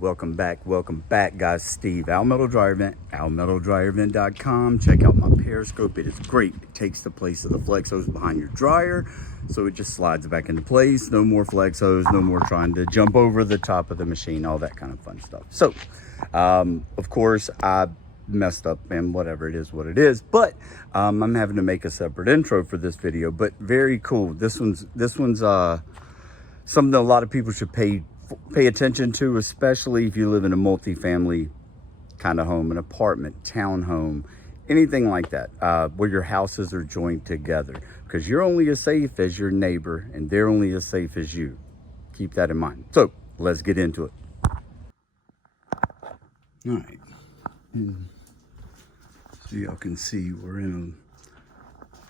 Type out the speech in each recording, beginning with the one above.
Welcome back, guys. Steve, Al Metal Dryer Vent, almetaldryervent.com. Check out my Periscope. It is great. It takes the place of the flex hose behind your dryer, so it just slides back into place. No more flex hose, no more trying to jump over the top of the machine, all that kind of fun stuff. So, of course, I messed up, and whatever, it is what it is. But I'm having to make a separate intro for this video. But very cool. This one's something that a lot of people should pay attention to, especially if you live in a multi-family kind of home, an apartment, townhome, anything like that, where your houses are joined together, because you're only as safe as your neighbor and they're only as safe as you. Keep that in mind. So let's get into it. All right, and so y'all can see we're in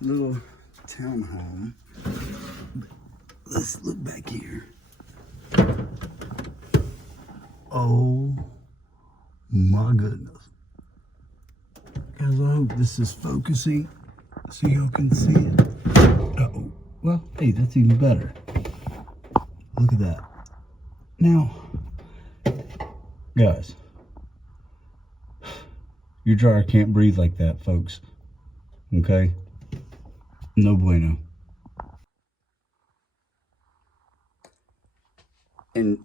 a little townhome. Let's look back here. Oh my goodness. Guys, I hope this is focusing so y'all can see it. Uh-oh. Well, hey, that's even better. Look at that. Now, guys, your dryer can't breathe like that, folks. Okay? No bueno. And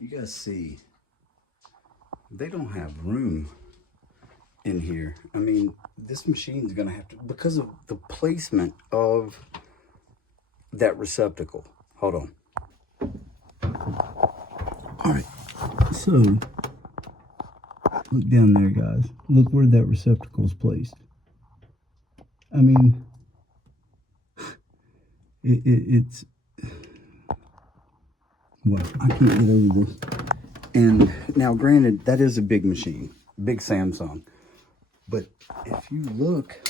you guys see, they don't have room in here. I mean, this machine's gonna have to, because of the placement of that receptacle. Hold on. All right, so look down there, guys. Look where that receptacle is placed. I mean, it's, well, I can't get over this. And now, granted, that is a big machine, big Samsung. But if you look,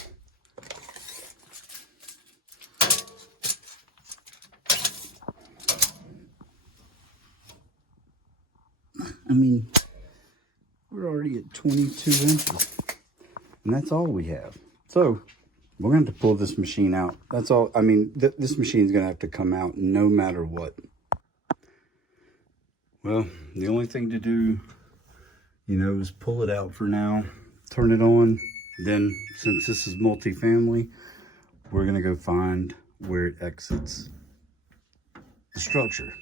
I mean, we're already at 22 inches. And that's all we have. So we're going to have to pull this machine out. That's all. I mean, this machine's going to have to come out no matter what. Well, the only thing to do, you know, is pull it out for now, turn it on. Then, since this is multi-family, we're going to go find where it exits the structure.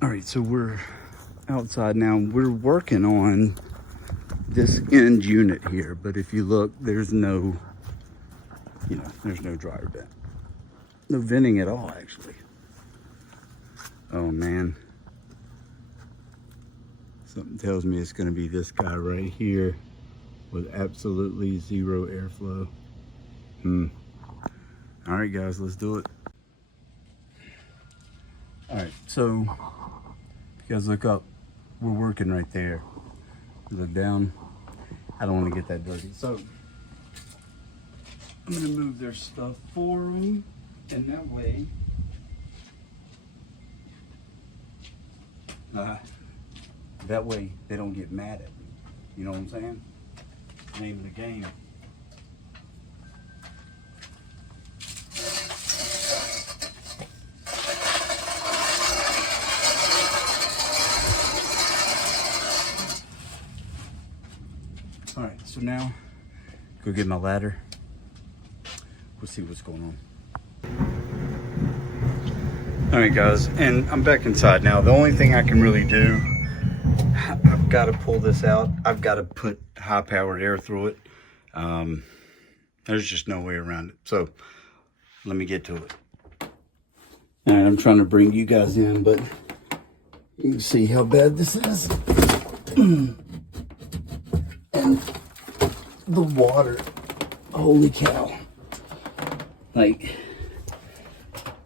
All right, so we're outside now. We're working on this end unit here, but if you look, there's no, you know, there's no dryer vent. No venting at all, actually. Oh man. Something tells me it's gonna be this guy right here with absolutely zero airflow. All right, guys, let's do it. All right, so if you guys look up, we're working right there. Look down. I don't want to get that dirty. So I'm gonna move their stuff for them, and that way they don't get mad at me. You know what I'm saying? Name of the game. All right, so now go get my ladder. We'll see what's going on. All right, guys, and I'm back inside now. The only thing I can really do, I've got to pull this out. I've got to put high-powered air through it. There's just no way around it. So let me get to it. All right, I'm trying to bring you guys in, but you can see how bad this is. And the water, holy cow. Like,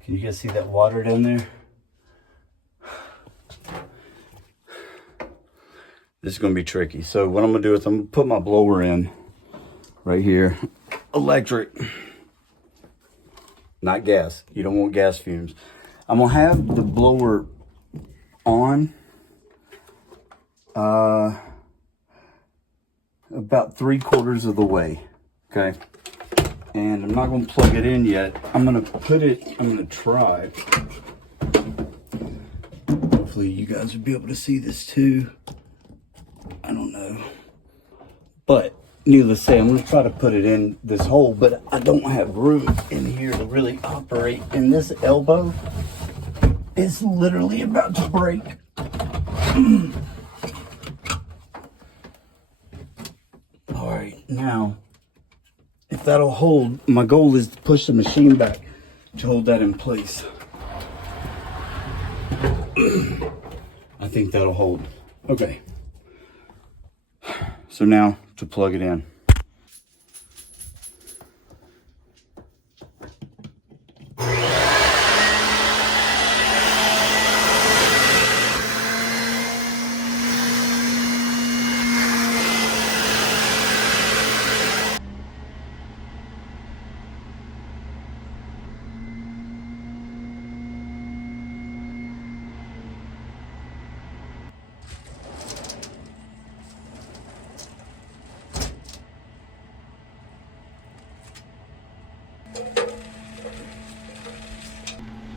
can you guys see that water down there? This is going to be tricky. So what I'm going to do is I'm going to put my blower in right here. Electric, not gas. You don't want gas fumes. I'm going to have the blower on about 3/4 of the way. Okay. And I'm not going to plug it in yet. I'm going to try. Hopefully you guys will be able to see this too. I don't know. But needless to say, I'm going to try to put it in this hole, but I don't have room in here to really operate. And this elbow is literally about to break. All right, now, if that'll hold, my goal is to push the machine back to hold that in place. I think that'll hold. Okay. So now to plug it in.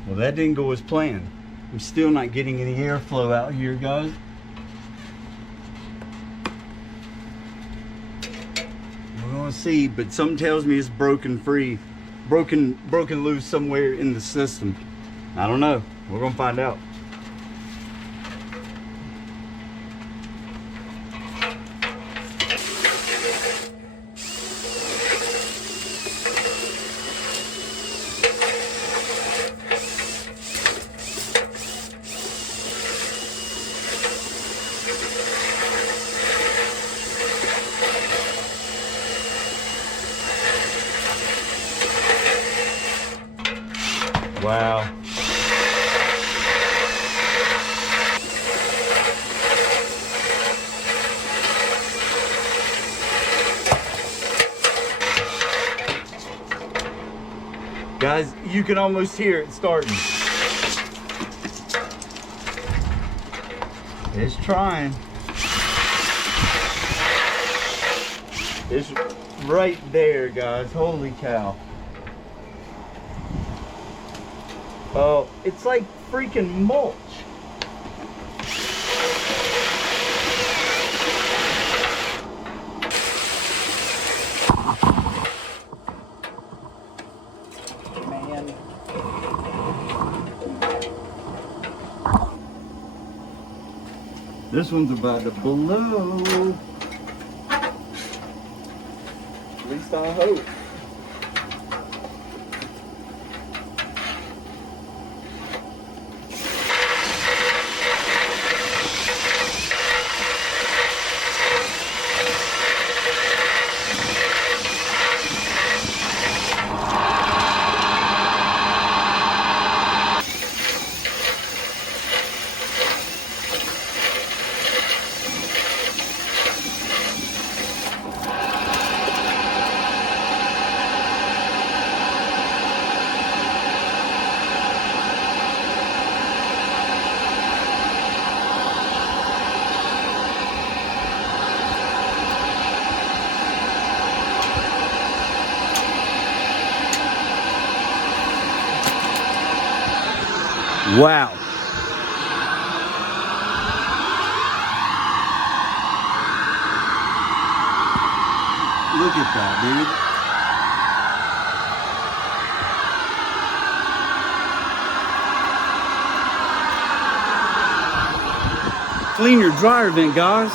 Well, that didn't go as planned. I'm still not getting any airflow out here, guys. We're gonna see, but something tells me it's broken loose somewhere in the system. I don't know. We're gonna find out. Wow. Guys, you can almost hear it starting. It's trying. It's right there, guys. Holy cow. Oh, it's like freaking mulch. Man. This one's about to blow. At least I hope. Wow. Look at that, dude. Clean your dryer vent, guys.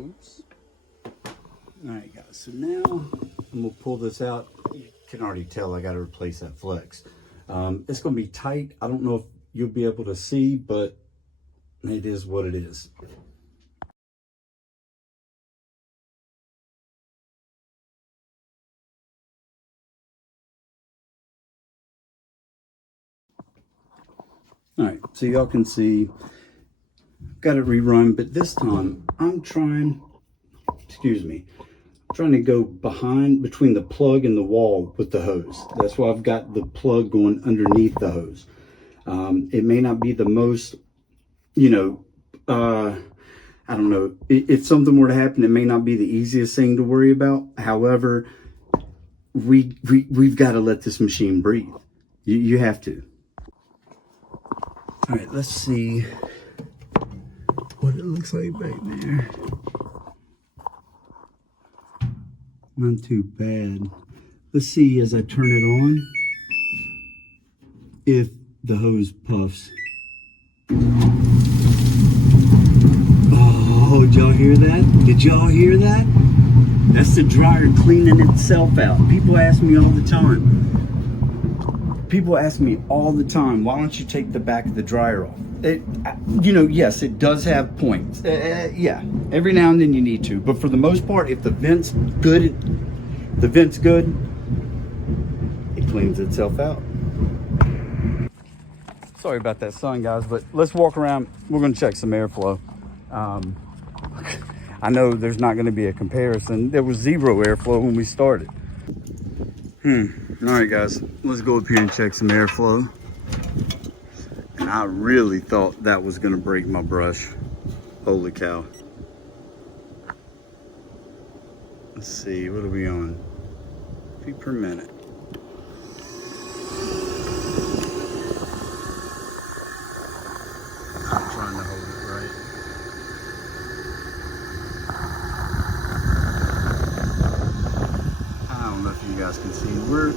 Oops. All right, guys, so now I'm gonna pull this out. You can already tell I gotta replace that flex. It's gonna be tight. I don't know if you'll be able to see, but it is what it is. All right, so y'all can see, got it rerun, but this time I'm trying to go between the plug and the wall with the hose. That's why I've got the plug going underneath the hose. It may not be the most, I don't know. If something were to happen, it may not be the easiest thing to worry about. However, we've got to let this machine breathe. You have to. All right, let's see what it looks like back there. Not too bad. Let's see as I turn it on if the hose puffs. Oh, did y'all hear that? Did y'all hear that? That's the dryer cleaning itself out. People ask me all the time. Why don't you take the back of the dryer off? Yes, it does have points. Yeah, every now and then you need to. But for the most part, if the vent's good, it cleans itself out. Sorry about that sun, guys, but let's walk around. We're going to check some airflow. I know there's not going to be a comparison. There was zero airflow when we started. All right, guys, let's go up here and check some airflow. And I really thought that was going to break my brush. Holy cow. Let's see, what are we on? Feet per minute. I'm trying to hold it right. I don't know if you guys can see. We're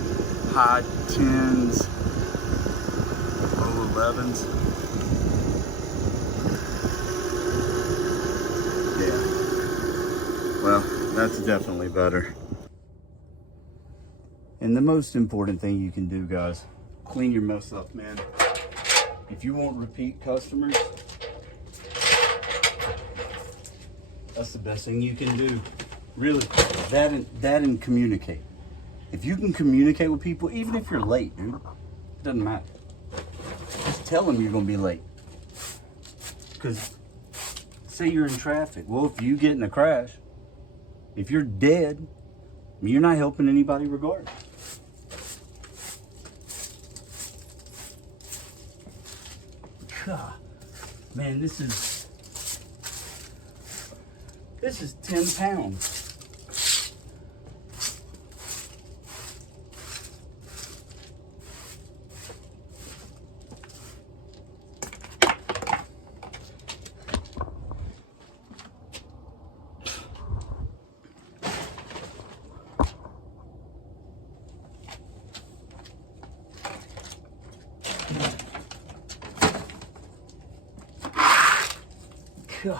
high 10s, low 11s. Yeah. Well, that's definitely better. And the most important thing you can do, guys, clean your mess up, man. If you want repeat customers, that's the best thing you can do. Really, that and communicate. If you can communicate with people, even if you're late, dude, it doesn't matter. Just tell them you're gonna be late. Because say you're in traffic. Well, if you get in a crash, if you're dead, you're not helping anybody regardless. God, man, this is 10 pounds. God,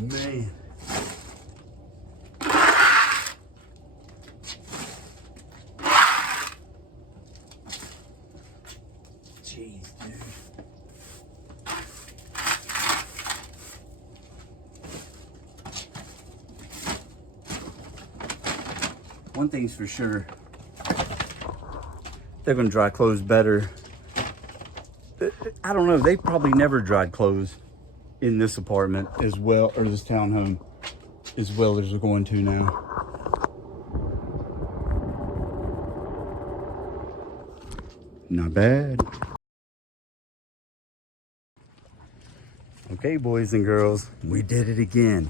man. Jeez, dude. One thing's for sure, they're gonna dry clothes better. I don't know, they probably never dried clothes in this apartment as well, or this townhome as well as they're going to now. Not bad. Okay, boys and girls, we did it again.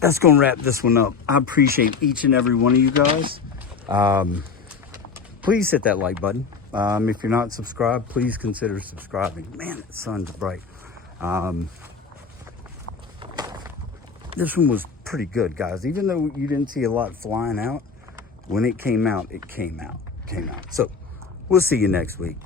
That's gonna wrap this one up. I appreciate each and every one of you guys. Please hit that like button. If you're not subscribed, please consider subscribing. Man, the sun's bright. This one was pretty good, guys. Even though you didn't see a lot flying out, when it came out, it came out. So we'll see you next week.